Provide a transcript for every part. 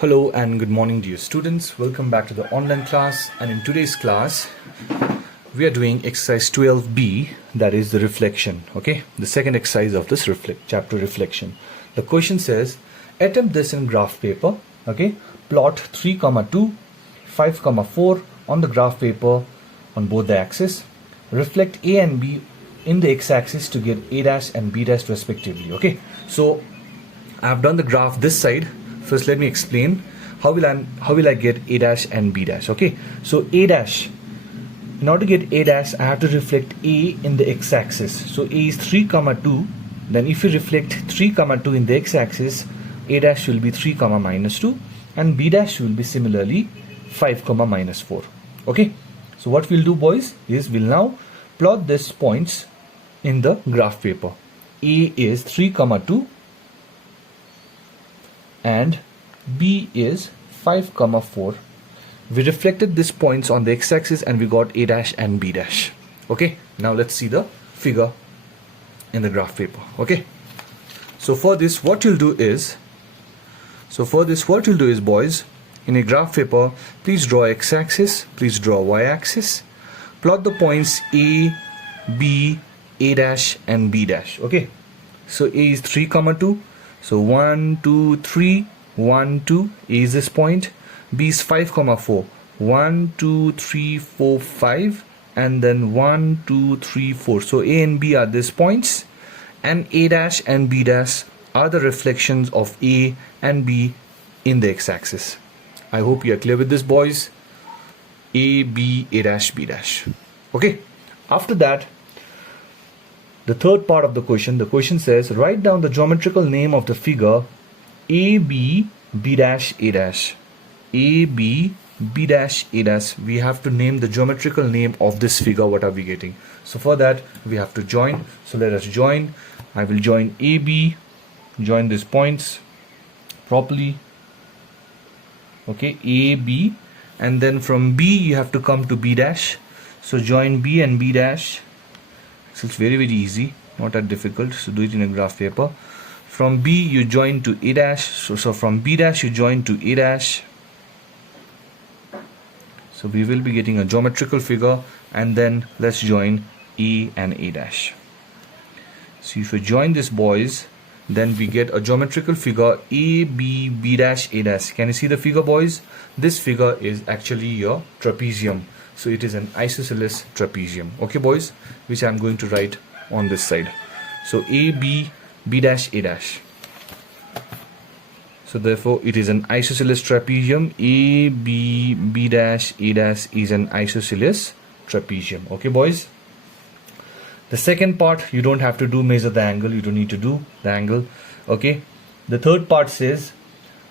Hello and good morning dear students. Welcome back to the online class, and in today's class we are doing exercise 12b, that is the reflection. Okay, the second exercise of this chapter reflection. The question says attempt this in graph paper. Okay, plot 3,2, 5,4 on the graph paper on both the axes. Reflect A and B in the x-axis to get A dash and B dash respectively. Okay, so I have done the graph this side. First, let me explain how will I get A dash and B dash. Okay, so A dash, in order to get A dash, I have to reflect A in the x-axis. So A is 3,2. Then if you reflect 3,2 in the x-axis, A dash will be 3, minus 2, and B dash will be similarly 5, minus 4. Okay, so what we'll do, boys, is we'll now plot these points in the graph paper. A is 3,2. and B is 5, 4. We reflected these points on the x-axis and we got A dash and B dash. Okay, now let's see the figure in the graph paper. Okay, so for this what you'll do is boys, in a graph paper, please draw x-axis, please draw y-axis, plot the points A, B, A dash and B dash. Okay, so A is 3, 2. So 1, 2, 3, 1, 2, A is this point. B is 5, 4. 1, 2, 3, 4, 5, and then 1, 2, 3, 4. So A and B are these points, and A dash and B dash are the reflections of A and B in the x-axis. I hope you are clear with this, boys. A, B, A dash, B dash. Okay, after that, the third part of the question says write down the geometrical name of the figure A, B, B dash, A dash. A, B, B dash, A dash. We have to name the geometrical name of this figure. What are we getting? So for that we have to join. So let us join. I will join A, B, join these points properly. Okay, A, B, and then from B you have to come to B dash. So join B and B dash. So it's very easy, not that difficult. So do it in a graph paper. From B you join to A dash. So from B dash you join to A dash. So we will be getting a geometrical figure, and then let's join A and A dash. So if you join this, boys, then we get a geometrical figure A, B, B dash, A dash. Can you see the figure, boys? This figure is actually your trapezium. So it is an isosceles trapezium. Okay, boys, which I am going to write on this side. So A, B, B dash, A dash. So therefore it is an isosceles trapezium. A, B, B dash, A dash is an isosceles trapezium. Okay, boys. The second part, you don't have to measure the angle. You don't need to do the angle. Okay. The third part says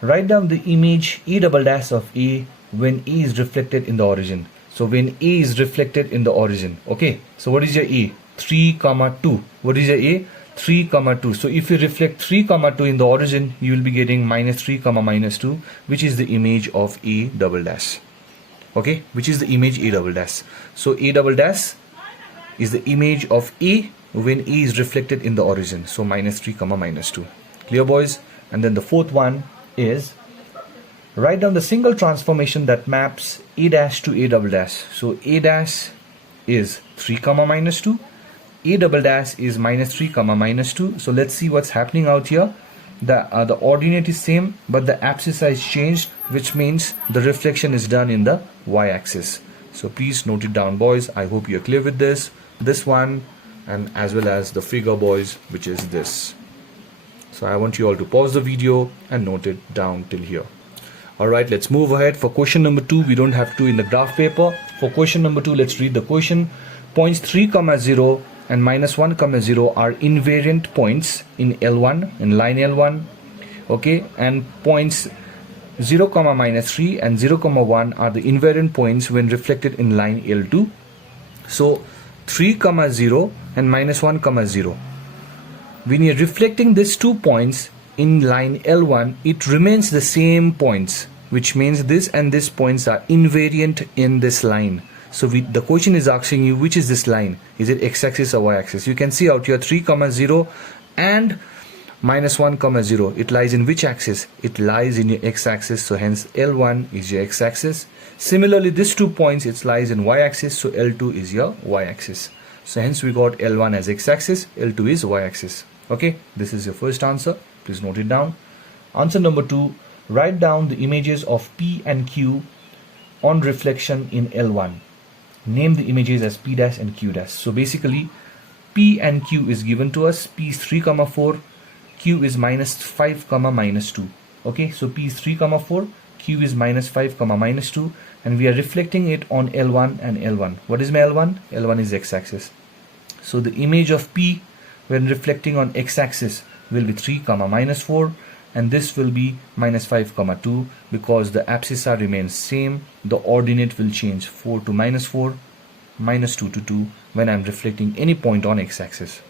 write down the image A double dash of A when A is reflected in the origin. So when A is reflected in the origin. Okay, so what is your A? 3, 2. What is your A? 3, 2. So if you reflect 3, 2 in the origin, you will be getting minus 3, minus 2, which is the image of A double dash. Okay, which is the image A double dash. So A double dash is the image of A when A is reflected in the origin. So minus 3, minus 2. Clear, boys? And then the fourth one is write down the single transformation that maps A dash to A double dash. So A dash is 3, minus 2. A double dash is minus 3, minus 2. So let's see what's happening out here. The ordinate is same, but the abscissa is changed, which means the reflection is done in the y-axis. So please note it down, boys. I hope you're clear with this one, and as well as the figure, boys, which is this. So I want you all to pause the video and note it down till here. Alright, let's move ahead. For question number 2, we don't have to in the graph paper. For question number 2, let's read the question. Points 3, 0 and minus 1, 0 are invariant points in L1, in line L1. Okay, and points 0, minus 3 and 0, 1 are the invariant points when reflected in line L2. So 3, 0 and minus 1, 0. When you're reflecting these 2 points in line L1, it remains the same points, which means this and this points are invariant in this line. So the question is asking you, which is this line? Is it x-axis or y-axis? You can see out here 3, 0 and minus 1 comma 0, it lies in which axis? It lies in your x-axis, so hence L1 is your x-axis. Similarly, these 2 points, it lies in y-axis, so L2 is your y-axis. So hence we got L1 as x-axis, L2 is y-axis. Okay, this is your first answer. Please note it down. Answer number 2, write down the images of P and Q on reflection in L1. Name the images as P dash and Q dash. So basically, P and Q is given to us. P is 3 comma 4, Q is minus 5 comma minus 2. Okay, so P is 3 comma 4, Q is minus 5 comma minus 2, and we are reflecting it on L1 and L1. What is my L1? L1 is x-axis. So the image of P when reflecting on x-axis will be 3 comma minus 4, and this will be minus 5 comma 2, because the abscissa remains same. The ordinate will change, 4 to minus 4, minus 2 to 2 when I'm reflecting any point on x-axis.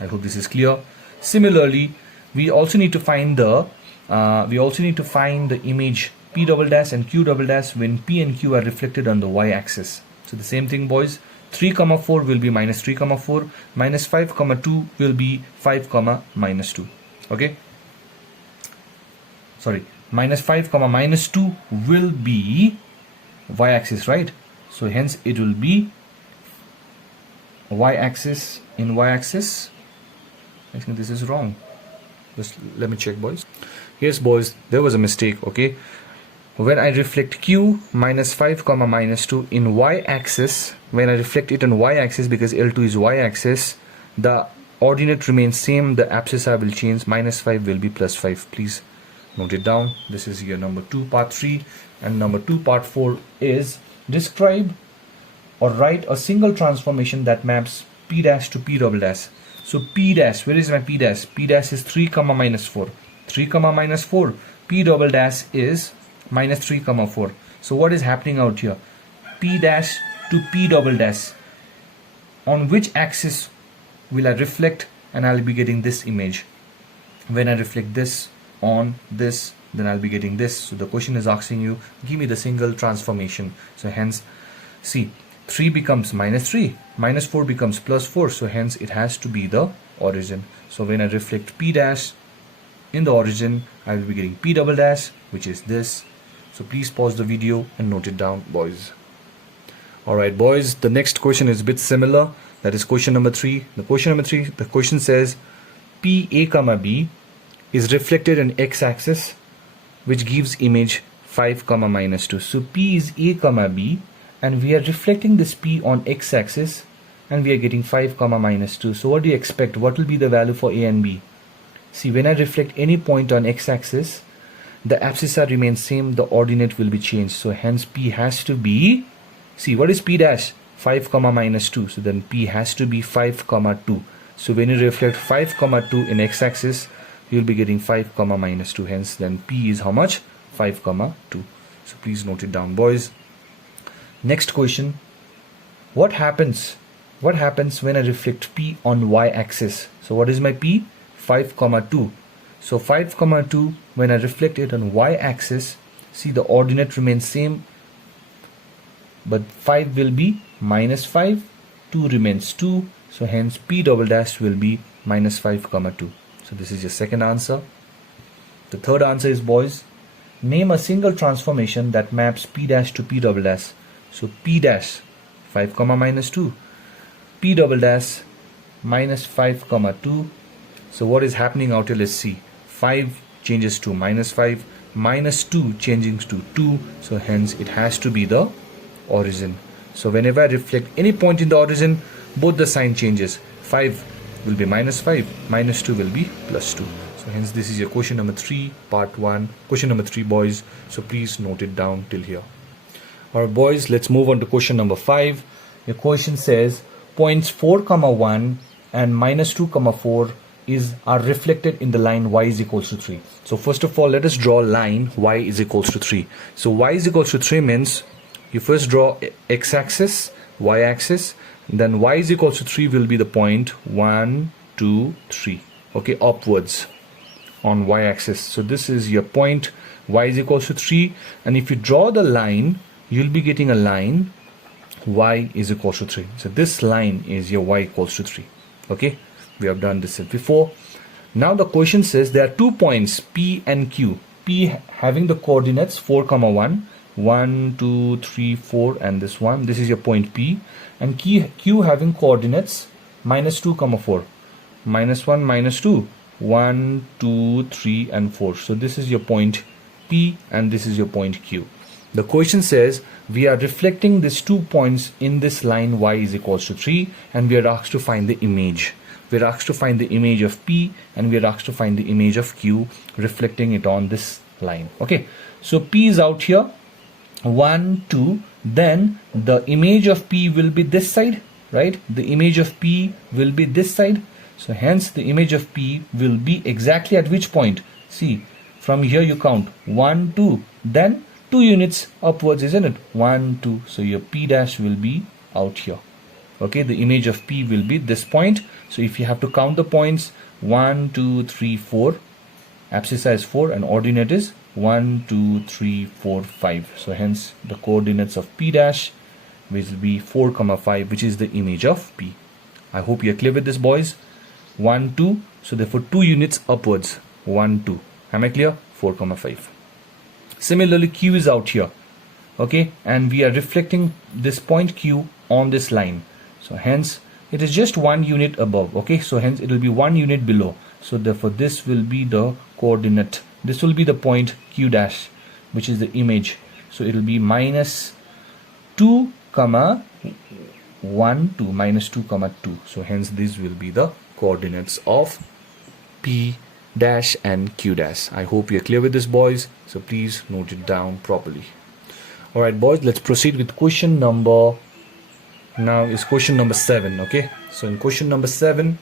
I hope this is clear. Similarly, we also need to find the image P double dash and Q double dash when P and Q are reflected on the y-axis. So the same thing, boys. 3 comma 4 will be minus 3 comma 4, minus 5 comma 2 will be 5 comma minus 2. Okay, sorry, minus 5 comma minus 2 will be y-axis, right? So hence it will be y-axis in y-axis. I think this is wrong. Just let me check, boys. Yes, boys, there was a mistake. Okay, when I reflect Q minus 5 comma minus 2 in y-axis, when I reflect it on y-axis, because L2 is y-axis, the ordinate remains same, the abscissa will change, minus 5 will be plus 5. Please note it down. This is your number 2 part 3, and number 2 part 4 is describe or write a single transformation that maps P dash to P double dash. So P dash, where is my P dash? P dash is 3 comma minus 4, 3 comma minus 4. P double dash is minus 3 comma 4. So what is happening out here? P dash to P double dash. On which axis will I reflect, and I'll be getting this image? When I reflect this on this, then I'll be getting this. So the question is asking you, give me the single transformation. So hence, see, 3 becomes minus 3, minus 4 becomes plus 4, so hence it has to be the origin. So when I reflect P dash in the origin, I will be getting P double dash, which is this. So please pause the video and note it down, boys. Alright, boys, the next question is a bit similar. That is question number 3. The question says P A comma B is reflected in x-axis, which gives image 5 comma minus 2. So P is A comma B, and we are reflecting this P on x-axis, and we are getting 5 comma minus 2. So what do you expect? What will be the value for A and B? See, when I reflect any point on x-axis, the abscissa remains same, the ordinate will be changed. So hence P has to be, see, what is P dash? 5 comma minus 2. So then P has to be 5 comma 2. So when you reflect 5 comma 2 in x-axis, you will be getting 5 comma minus 2. Hence then P is how much? 5 comma 2. So please note it down, boys. Next question, what happens when I reflect P on y-axis? So what is my P? 5 comma 2. So 5 comma 2, when I reflect it on y-axis, see, the ordinate remains same, but 5 will be minus 5, 2 remains 2, so hence P double dash will be minus 5 comma 2. So this is your second answer. The third answer is, boys, name a single transformation that maps P dash to P double dash. So P dash 5 comma minus 2, P double dash minus 5 comma 2. So what is happening out here? Let's see. 5 changes to minus 5, minus 2 changing to 2. So hence it has to be the origin. So whenever I reflect any point in the origin, both the sign changes. 5 will be minus 5, minus 2 will be plus 2. So hence this is your question number 3 part 1. Question number 3, boys. So please note it down till here. Alright, boys, let's move on to question number 5. Your question says points 4 comma 1 and minus 2 comma 4 are reflected in the line y is equals to 3. So first of all, let us draw a line y is equals to 3. So y is equals to 3 means you first draw x-axis, y-axis, then y is equals to 3 will be the point 1, 2, 3. Okay, upwards on y-axis. So this is your point y is equals to 3, and if you draw the line, you'll be getting a line y is equals to 3. So this line is your y equals to 3. Okay, we have done this before. Now the question says there are 2 points P and Q. P having the coordinates 4, 1, 1, 2, 3, 4, and this one. This is your point P. And Q having coordinates -2, 4, -1, -2, 1, 2, 3, and 4. So this is your point P and this is your point Q. The question says we are reflecting these 2 points in this line y is equals to 3, and we are asked to find the image. We are asked to find the image of P and we are asked to find the image of Q, reflecting it on this line. Okay, so P is out here, 1, 2, then the image of P will be this side, right? The image of P will be this side. So hence the image of P will be exactly at which point? See, from here you count 1, 2, then 2 units upwards, isn't it? 1, 2. So your P dash will be out here. Okay, the image of P will be this point. So if you have to count the points, 1, 2, 3, 4, abscissa is 4 and ordinate is 1, 2, 3, 4, 5. So hence the coordinates of P dash will be 4, 5, which is the image of P. I hope you are clear with this, boys. 1, 2. So therefore 2 units upwards. 1, 2. Am I clear? 4, 5. Similarly, Q is out here. Okay, and we are reflecting this point Q on this line. So hence it is just 1 unit above. Okay, so hence it will be 1 unit below. So therefore this will be the coordinate. This will be the point Q dash, which is the image. So it will be -2, 1, 2, -2, 2. So hence this will be the coordinates of P dash and Q dash. I hope you're clear with this, boys. So please note it down properly. Alright, boys, let's proceed with question number. Now is question number 7. Okay, so in question number 7,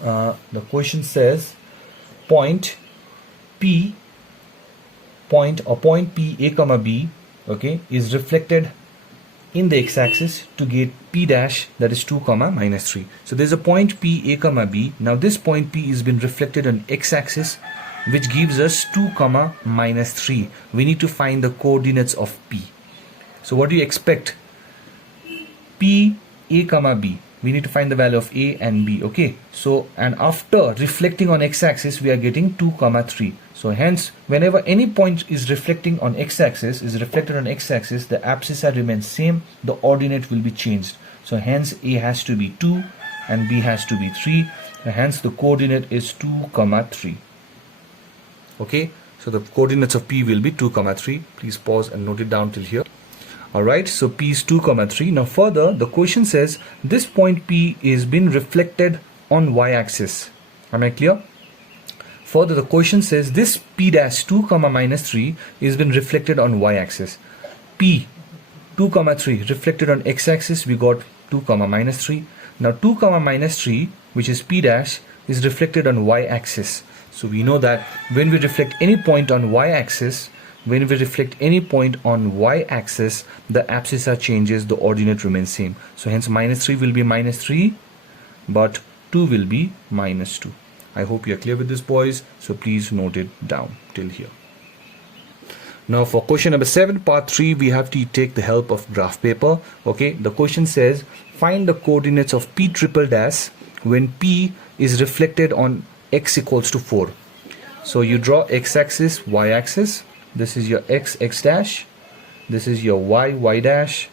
the question says point P P A, B, okay, is reflected in the x-axis to get P dash, that is 2, -3. So there's a point P A, B. Now this point P is been reflected on x-axis, which gives us 2, -3. We need to find the coordinates of P. So what do you expect? P A, B. We need to find the value of A and B. Okay, so and after reflecting on x-axis we are getting 2, 3. So hence whenever any point is reflecting on x-axis, the abscissa remains same, the ordinate will be changed. So hence A has to be 2 and B has to be 3, and hence the coordinate is 2, 3. Okay, so the coordinates of P will be 2, 3. Please pause and note it down till here. Alright, so P is 2, 3. Now further the question says this point P is been reflected on y-axis. Am I clear? Further the question says this P dash 2, -3 is been reflected on y-axis. P 2, 3 reflected on x-axis, we got 2, -3. Now 2, -3, which is P dash, is reflected on y-axis. So we know that when we reflect any point on y-axis, the abscissa changes, the ordinate remains same. So hence -3 will be -3, but 2 will be -2. I hope you are clear with this, boys. So please note it down till here. Now for question number 7, part 3, we have to take the help of graph paper. Okay, the question says find the coordinates of P triple dash when P is reflected on x equals to 4. So you draw x-axis, y-axis. This is your x dash, this is your y dash,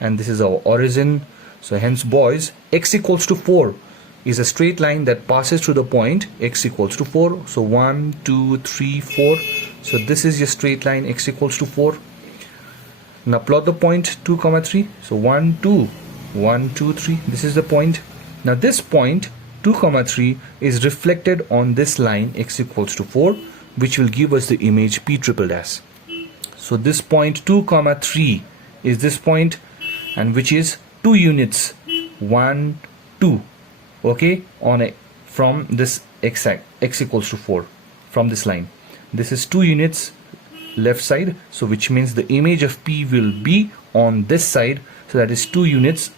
and this is our origin. So hence, boys, x equals to 4 is a straight line that passes through the point x equals to 4. So 1, 2, 3, 4. So this is your straight line x equals to 4. Now plot the point 2, 3. So 1, 2, 1, 2, 3. This is the point. Now this point 2, 3 is reflected on this line x equals to 4, which will give us the image P triple dash. So this point 2, 3 is this point, and which is 2 units, 1, 2. Okay, on a from this x equals to 4, from this line. This is 2 units left side, so which means the image of P will be on this side, so that is 2 units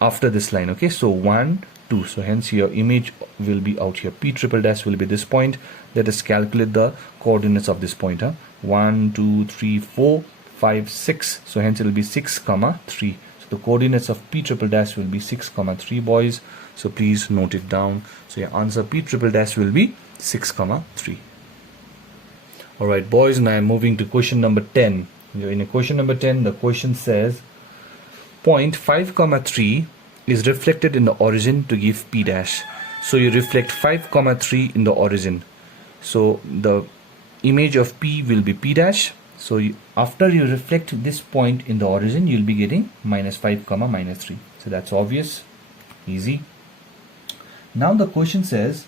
after this line. Okay, so 1, 2. So hence your image will be out here. P triple dash will be this point. Let us calculate the coordinates of this point. 1, 2, 3, 4, 5, 6. So hence it will be 6, 3. So the coordinates of P triple dash will be 6, 3, boys. So please note it down. So your answer P triple dash will be 6, 3. Alright, boys, now I'm moving to question number 10. In a question number 10, the question says point 5, 3 is reflected in the origin to give P dash. So you reflect 5, 3 in the origin. So the image of P will be P dash. So after you reflect this point in the origin, you'll be getting minus 5, minus 3. So that's obvious, easy. Now the question says,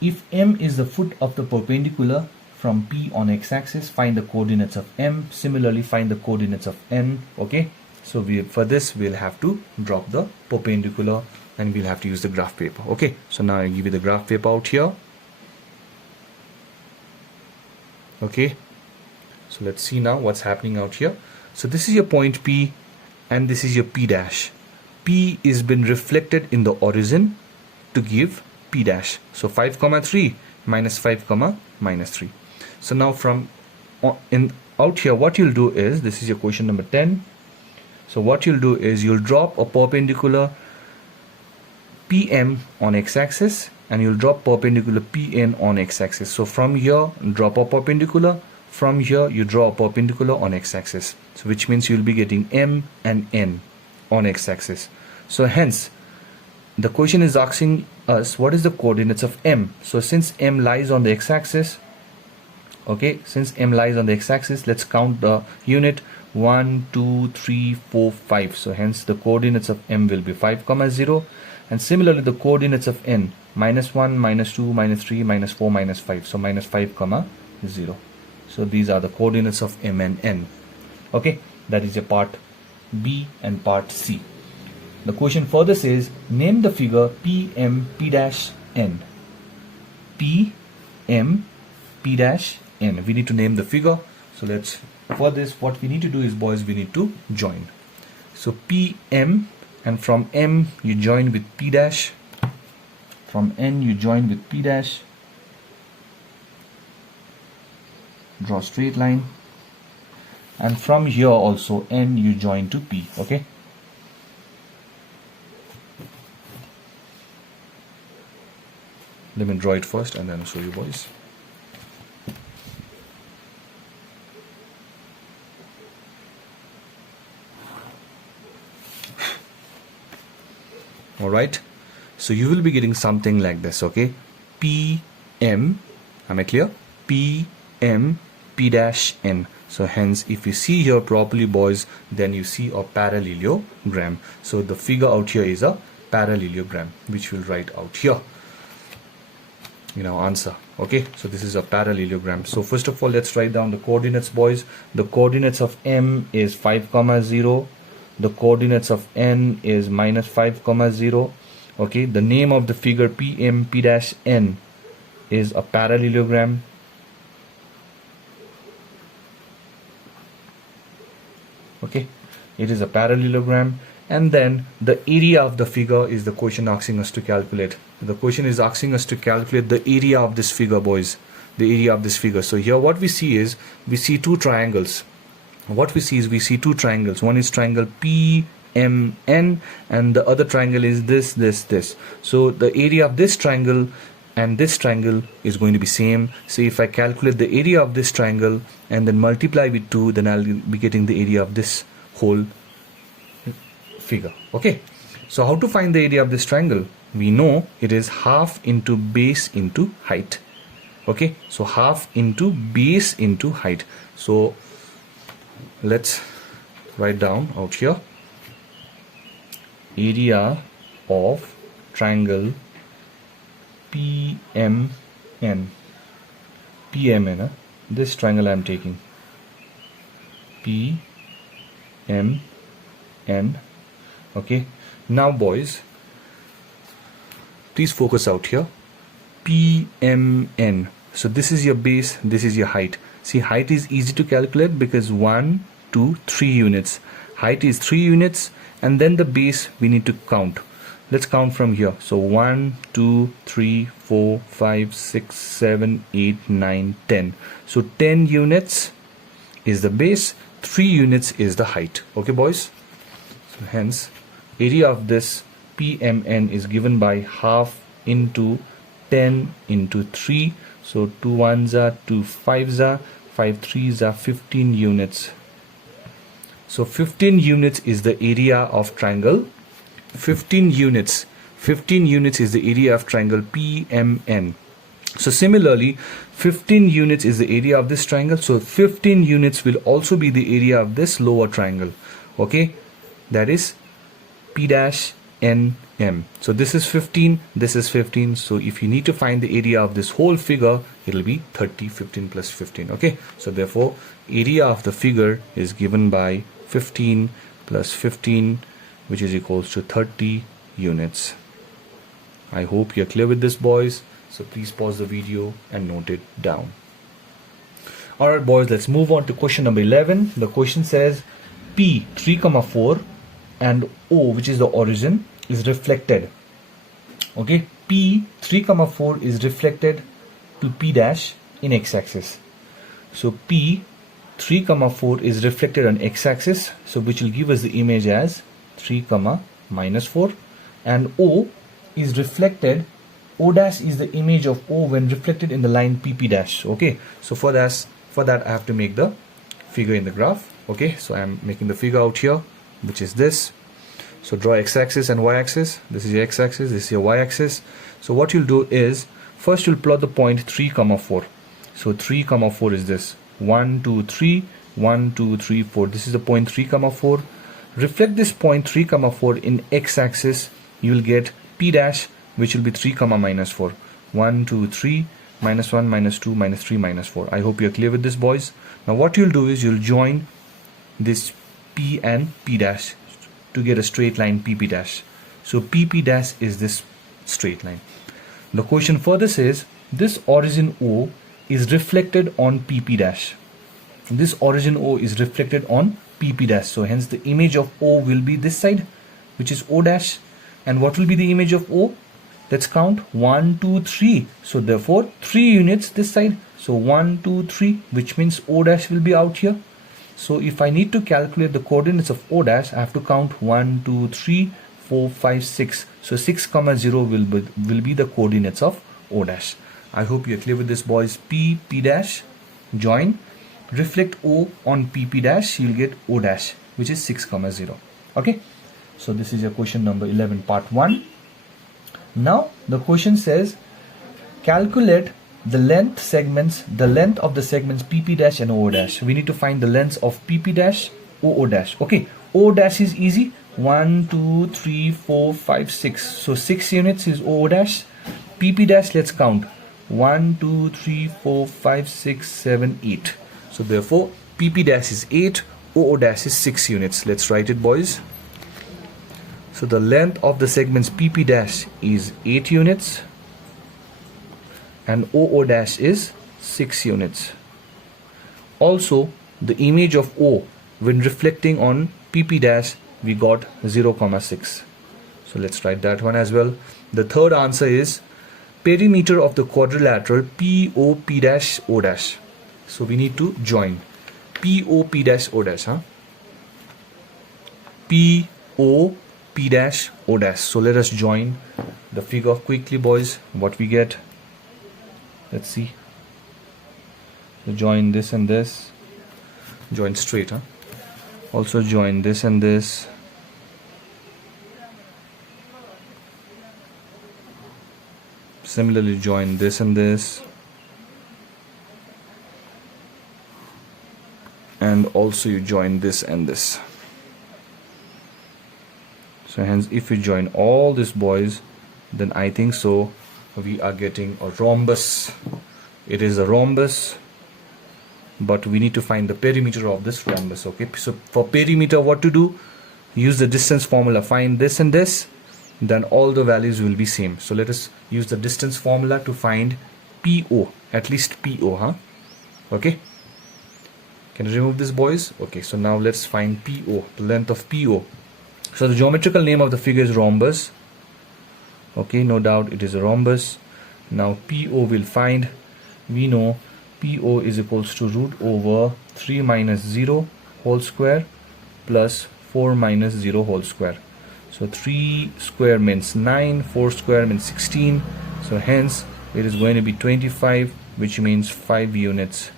if M is the foot of the perpendicular from P on x-axis, find the coordinates of M. Similarly, find the coordinates of N. Okay, so for this we'll have to drop the perpendicular and we'll have to use the graph paper. Okay, so now I give you the graph paper out here. Okay, so let's see now what's happening out here. So this is your point P and this is your P dash. P is been reflected in the origin to give P dash. So 5, 3 minus 5, minus 3. So now from out here, what you'll do is, this is your question number 10. So what you'll do is you'll drop a perpendicular PM on x-axis and you'll drop perpendicular PN on x-axis. So from here, drop a perpendicular. From here, you draw a perpendicular on x-axis. So which means you'll be getting M and N on x-axis. So hence, the question is asking us what is the coordinates of M. So since M lies on the x-axis, okay, since M lies on the x-axis, let's count the unit 1, 2, 3, 4, 5. So hence the coordinates of M will be 5, 0. And similarly the coordinates of N, minus 1, minus 2, minus 3, minus 4, minus 5. So minus 5, 0. So these are the coordinates of M and N. Okay, that is your part B and part C. The question further says, name the figure PM P dash N. PM P dash N. We need to name the figure. So let's, for this, what we need to do is, boys, we need to join. So PM, and from M you join with P dash. From N you join with P dash. Draw straight line. And from here also N you join to P. Okay. Let me draw it first and then I'll show you, boys. Alright, so you will be getting something like this, okay? PM, am I clear? PM P dash N. So hence if you see here properly, boys, then you see a parallelogram. So the figure out here is a parallelogram, which we'll write out here in our answer. Okay, so this is a parallelogram. So first of all, let's write down the coordinates, boys. The coordinates of M is 5, 0. The coordinates of N is minus 5, 0. Okay, the name of the figure PM P dash N is a parallelogram. Okay, it is a parallelogram. And then the area of the figure is the question asking us to calculate. The question is asking us to calculate the area of this figure, boys. The area of this figure. So here what we see is, we see two triangles. What we see is, we see two triangles. One is triangle PMN and the other triangle is this. So the area of this triangle and this triangle is going to be same. So if I calculate the area of this triangle and then multiply with 2, then I'll be getting the area of this whole figure. Okay, so how to find the area of this triangle? We know it is half into base into height. Okay, so half into base into height. So let's write down out here, area of triangle PMN. This triangle I am taking PMN. Okay, now boys, please focus out here. PMN. So this is your base, this is your height. See, height is easy to calculate because 1, 2, 3 units. Height is 3 units, and then the base we need to count. Let's count from here. So 1, 2, 3, 4, 5, 6, 7, 8, 9, 10. So 10 units is the base, 3 units is the height. Okay, boys? hence area of this PMN is given by half into 10 into 3. So 2 1s are 2 5s are 5 3s are 15 units. So 15 units is the area of triangle. 15 units is the area of triangle PMN. So similarly, 15 units is the area of this triangle. So 15 units will also be the area of this lower triangle. Okay, that is P dash NM. So this is 15, this is 15. So if you need to find the area of this whole figure, it will be 30, 15 plus 15. Okay, so therefore area of the figure is given by 15 plus 15, which is equals to 30 units. I hope you're clear with this, boys. So please pause the video and note it down. Alright boys, let's move on to question number 11. The question says P 3, 4 and O, which is the origin, is reflected. Okay, P 3, 4 is reflected to P dash in x-axis. So P 3, 4 is reflected on x-axis, so which will give us the image as 3, minus 4, and O is reflected. O dash is the image of O when reflected in the line PP dash. Okay, so for that I have to make the figure in the graph. Okay, so I am making the figure out here, which is this. So draw x-axis and y-axis. This is your x-axis, this is your y-axis. So what you'll do is, first you'll plot the point 3, 4. So 3, 4 is this. 1, 2, 3, 1, 2, 3, 4. This is the point 3, 4. Reflect this point 3, 4 in x-axis. You will get P dash, which will be 3, minus 4. 1, 2, 3, minus 1, minus 2, minus 3, minus 4. I hope you're clear with this, boys. Now what you'll do is you'll join this P and P dash to get a straight line PP dash. So PP dash is this straight line. The question further says this origin O is reflected on PP dash. This origin O is reflected on PP dash. So hence the image of O will be this side, which is O dash. And what will be the image of O? Let's count 1, 2, 3. So therefore 3 units this side. So 1, 2, 3, which means O dash will be out here. So if I need to calculate the coordinates of O dash, I have to count 1, 2, 3, 4, 5, 6. So 6, 0 will be the coordinates of O dash. I hope you're clear with this, boys. P dash, join, reflect O on PP dash, you'll get O dash, which is 6, 0. Okay. So this is your question number 11, part 1. Now the question says calculate the length of the segments PP dash and OO dash. We need to find the lengths of PP dash, OO dash. Okay, O dash is easy. 1, 2, 3, 4, 5, 6. So 6 units is OO dash. PP dash, let's count. 1, 2, 3, 4, 5, 6, 7, 8. So therefore PP dash is 8, OO dash is 6 units. Let's write it, boys. So the length of the segments PP dash is 8 units and OO dash is 6 units. Also the image of O when reflecting on PP dash, we got 0, 6. So let's write that one as well. The third answer is perimeter of the quadrilateral POP dash O dash. So we need to join POP dash O dash. P dash O dash. So let us join the figure quickly, boys. What we get, let's see. So join this and this, join straight. Also join this and this. Similarly join this and this, and also you join this and this. So hence if we join all these, boys, then I think so we are getting a rhombus. It is a rhombus, but we need to find the perimeter of this rhombus. Okay, so for perimeter, what to do? Use the distance formula, find this and this, then all the values will be same. So let us use the distance formula to find PO, at least PO. Okay, can you remove this, boys? Okay, so now let's find PO, the length of PO. So the geometrical name of the figure is rhombus. Okay, no doubt it is a rhombus. Now PO will find, we know PO is equals to root over 3 minus 0 whole square plus 4 minus 0 whole square. So 3 square means 9, 4 square means 16. So hence it is going to be 25, which means 5 units.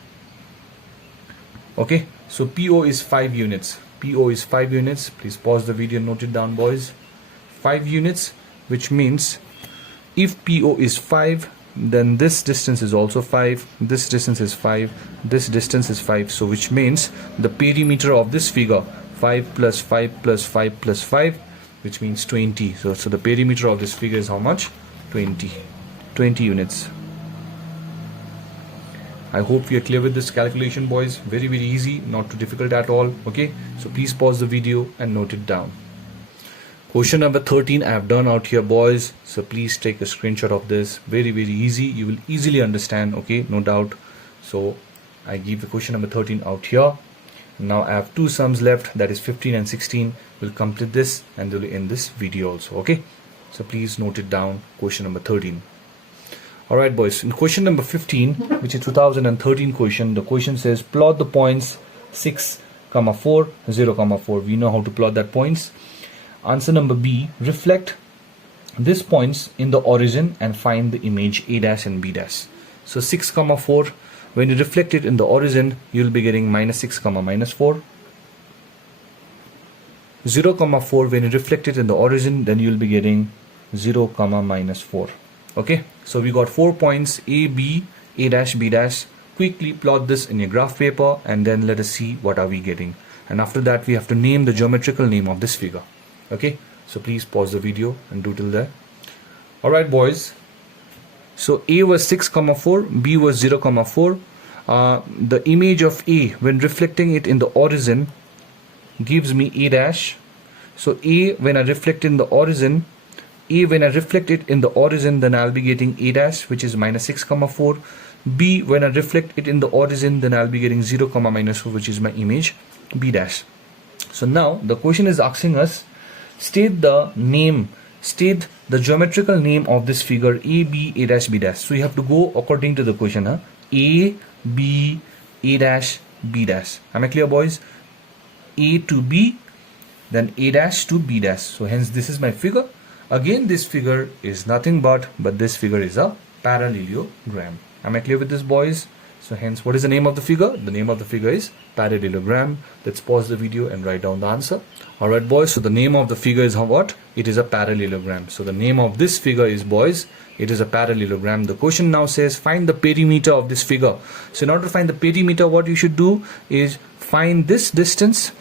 Okay, so PO is 5 units. PO is 5 units. Please pause the video and note it down, boys. 5 units, which means if PO is 5, then this distance is also 5, this distance is 5, this distance is 5. So which means the perimeter of this figure, 5 plus 5 plus 5 plus 5, which means 20. So the perimeter of this figure is how much? 20 units. I hope you are clear with this calculation, boys. Very easy, not too difficult at all. Okay, so please pause the video and note it down. Question number 13 I have done out here, boys. So please take a screenshot of this. Very easy. You will easily understand. Okay, no doubt. So I give the question number 13 out here. Now I have 2 sums left, that is 15 and 16. We'll complete this and we'll end this video also. Okay, so please note it down. Question number 13. Alright, boys, in question number 15, which is 2013 question, the question says plot the points 6, 4, 0, 4. We know how to plot that points. Answer number B, reflect these points in the origin and find the image A dash and B dash. So 6, 4, when you reflect it in the origin, you'll be getting minus 6, minus 4. 0, 4, when you reflect it in the origin, then you'll be getting 0, minus 4. Okay, so we got 4 points A, B, A dash, B dash. Quickly plot this in your graph paper and then let us see what are we getting. And after that, we have to name the geometrical name of this figure. Okay, so please pause the video and do till there. Alright, boys, so A was 6, 4, B was 0, 4. The image of A when reflecting it in the origin gives me A dash. So A, when I reflect in the origin, when I reflect it in the origin, then I'll be getting A dash, which is minus 6, 4. B, when I reflect it in the origin, then I'll be getting 0, minus 4, which is my image B dash. So now the question is asking us, state the geometrical name of this figure A, B, A dash, B dash. So you have to go according to the question. A, B, A dash, B dash. Am I clear, boys? A to B, then A dash to B dash. So hence this is my figure. Again, this figure is nothing but this figure is a parallelogram. Am I clear with this, boys? So hence, what is the name of the figure? The name of the figure is parallelogram. Let's pause the video and write down the answer. Alright, boys, so the name of the figure is what? It is a parallelogram. So the name of this figure is, boys, it is a parallelogram. The question now says find the perimeter of this figure. So in order to find the perimeter, what you should do is find this distance,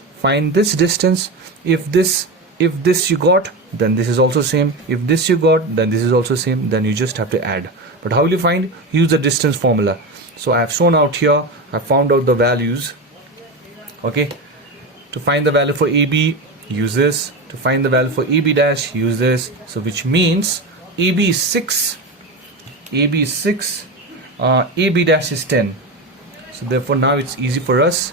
If this you got, then this is also same. If this you got, then this is also same. Then you just have to add. But how will you find? Use the distance formula. So I have shown out here, I found out the values. Okay, to find the value for AB, use this. To find the value for AB dash, use this. So which means AB is 6, AB is 6, AB dash is 10. So therefore now it's easy for us.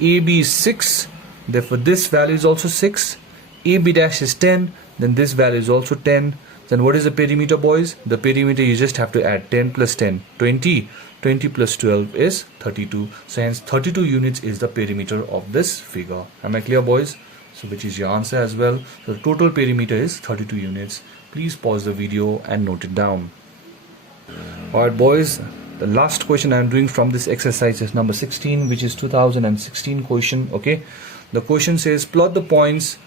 AB is 6, therefore this value is also 6. AB dash is 10, then this value is also 10. Then what is the perimeter, boys? The perimeter, you just have to add 10 plus 10, 20. 20 plus 12 is 32. So hence 32 units is the perimeter of this figure. Am I clear, boys? So which is your answer as well. So the total perimeter is 32 units. Please pause the video and note it down. Alright, boys, the last question I am doing from this exercise is number 16, which is 2016 question. Okay, the question says plot the points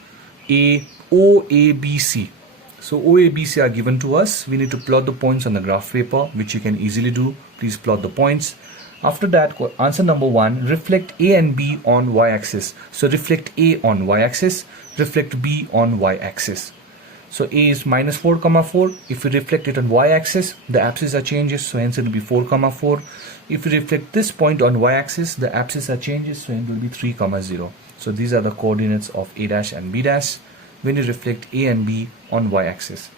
O, A, B, C. So O, A, B, C are given to us. We need to plot the points on the graph paper, which you can easily do. Please plot the points. After that, answer number 1, reflect A and B on y-axis. So reflect A on y-axis, reflect B on y-axis. So A is minus 4, 4. If we reflect it on y-axis, the axis are changes, so hence it will be 4, 4. If we reflect this point on y-axis, the axis are changes, so hence it will be 3, 0. So these are the coordinates of A dash and B dash when you reflect A and B on y-axis.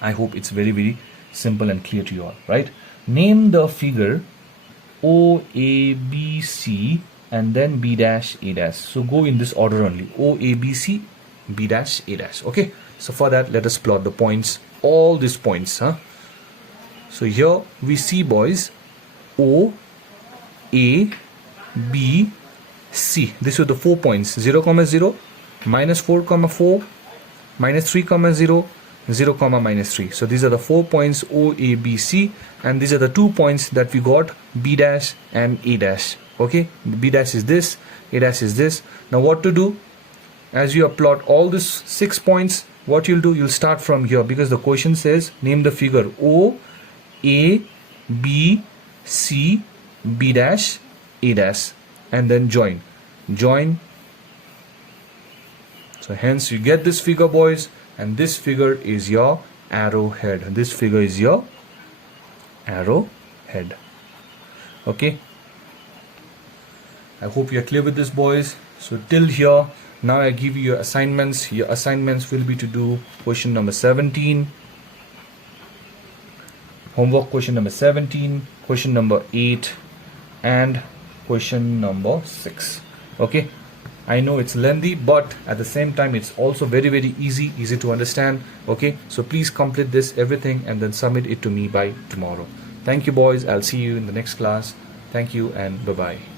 I hope it's very simple and clear to you all, right? Name the figure O, A, B, C and then B dash, A dash. So go in this order only. O, A, B, C, B dash, A dash. Okay. So for that, let us plot the points. All these points. So here we see, boys, O, A, B, C. These are the 4 points. 0, 0, minus 4 comma 4, minus 3 comma 0, 0 comma minus 3. So these are the 4 points O, A, B, C, and these are the 2 points that we got, B dash and A dash. Okay, B dash is this, A dash is this. Now what to do? As you plot all these 6 points, what you'll do, you'll start from here, because the question says name the figure O, A, B, C, B dash, A dash, and then join. So hence you get this figure, boys, and this figure is your arrowhead. This figure is your arrowhead. Okay, I hope you're clear with this, boys. So till here, now I give you your assignments. Your assignments will be to do question number 17, homework question number 17, question number 8, and question number 6. Okay, I know it's lengthy, but at the same time it's also very easy to understand. Okay, so please complete this everything and then submit it to me by tomorrow. Thank you, boys. I'll see you in the next class. Thank you and bye bye.